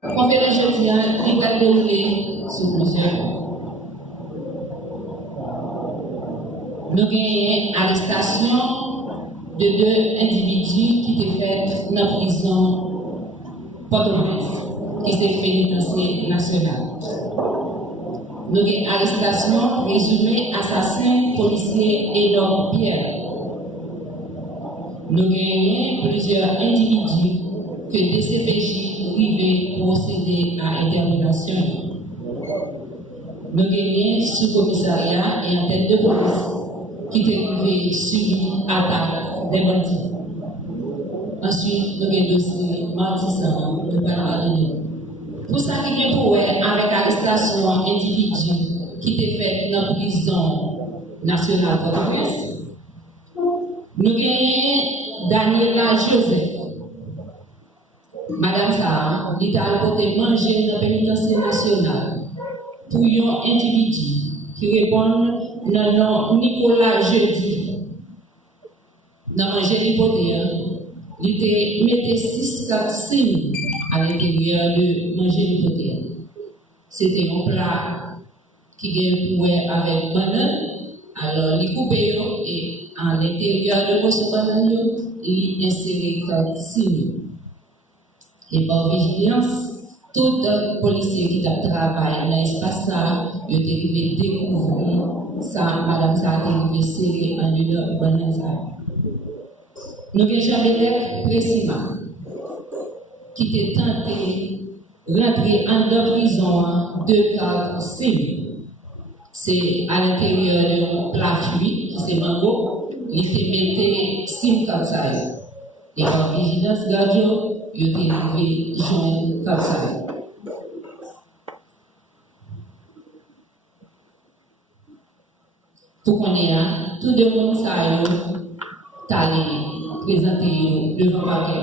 Conférence jeudi, il va dérouler sur plusieurs points. Nous avons l'arrestation de 2 individus qui étaient faits dans la prison Port-au-Prince, qui s'est pénitentiaire nationale. Nous avons l'arrestation présumée assassin policier Edouard Pierre. Nous avons plusieurs individus que DCPJ privés procéder à interpellation. Nous avons sous-commissariat et en tête de police qui étaient privés suivi attaque des bandits. Ensuite, nous avons le dossier Martissant de Paradis. Pour ça, qui vient pour avec l'arrestation d'individus qui étaient faits dans la prison nationale de Port-au-Prince, nous avons Daniela Joseph. Madame Sarah, l'État a apporté manger dans la pénitentiaire nationale pour un individu qui répond dans le nom Nicolas Jeudi. Dans manger l'hypothèse, il mettait 6 signes à l'intérieur de manger l'hypothèse. C'était un plat qui gagne pour avec banane, alors il coupe et à l'intérieur de ce banane, il insère 4 signes. Et par vigilance, tout policier qui a travaillé dans l'espace, il a découvert ça, madame ça a été serré en une banane. Nous avons jamais précisément qui était tenté de rentrer en deux prison de 4 signes. C'est à l'intérieur de plat fruit, qui c'est mango, il était mis 6 comme ça. Et par vigilance, gardio, il était arrivé joindre comme ça. Pour qu'on ait là, tout le monde ça allé présenter devant le parquet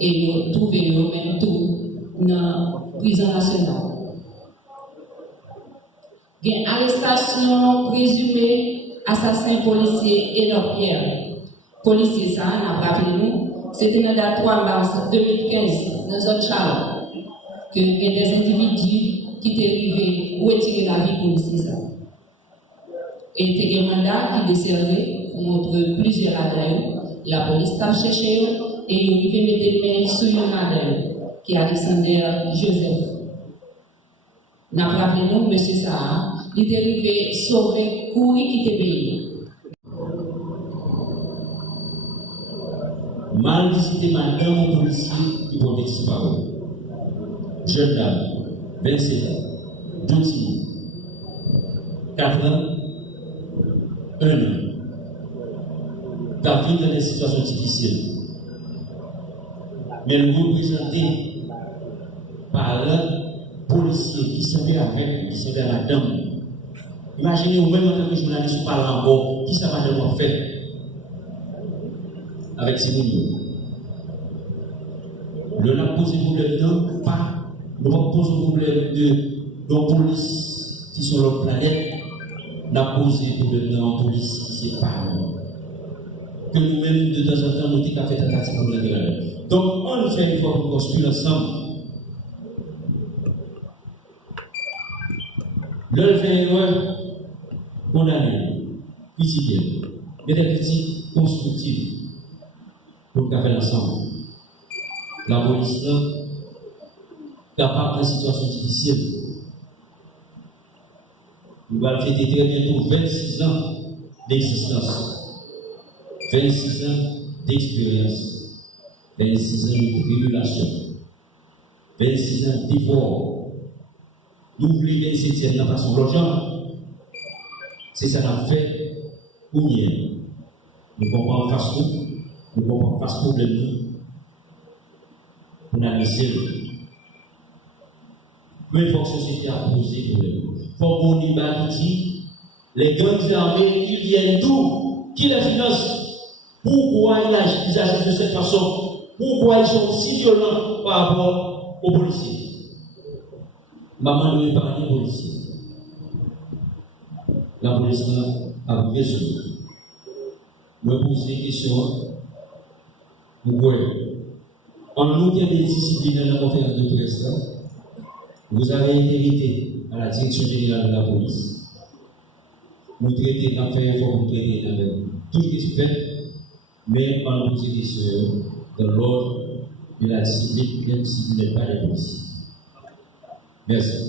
et trouver même tout dans la prison nationale. Il y a une arrestation présumée assassin policier Edouard Pierre. Policier, ça, on a rappelé nous, c'était dans la 3 mars 2015, dans notre Charles, que il y a des individus qui étaient arrivés retirer la vie policier. Et il y a un mandat qui décerné contre plusieurs adhérents. La police a cherché et il a mis des mains sur un adhérent qui est Alexander Joseph. Nous avons rappelé nous, M. Sarah, il est arrivé sauver courir qui était payé. Mal visité madame policier qui vont disparaître. Jeune dame, 27 ans, 12 ans, 4 ans, 1 an. T'as vu dans des situations difficiles. Mais le représenté par un policier qui se met avec, qui se met à la dame. Imaginez vous-même en tant que journaliste, vous parlez en bord, qui ça va vraiment faire avec ces mots. Le n'a posé problème non pas, nous pas poser problème de nos polices qui sont sur notre planète, n'a posé problème de nos polices qui sont pas nous. Que nous-mêmes de temps en temps nous disons fait tentative pour la guerre. Donc on fait une fois pour construire ensemble. Le fait erreur, condamné, critiqué, mais des critiques constructives pour nous faire ensemble. La police là, capable de situation difficile. Nous allons fêter très bientôt 26 ans d'existence. 26 ans d'expérience, 26 ans de tribulation, 26 ans d'effort. Nous voulons 27e dans la façon de c'est ça qu'on fait pour nous. Nous comprenons face nous comprenons face problème. Pour analyser. Mais il faut que la société a posé problème. Il faut qu'on y dit les gangs armés, ils viennent d'où? Qui les finance? Pourquoi ils agissent de cette façon? Pourquoi ils sont si violents par rapport aux policiers? Maman ne veut pas des policiers. La police a besoin. Me poser des questions. Vous voyez, en nous qui avons discipliné dans la conférence de presse, Vous avez été invité à la direction générale de la police. Vous traitez d'affaires, il faut que vous traitez avec tout respect, mais en position de l'ordre de la discipline, même si vous n'êtes pas des policiers. Merci.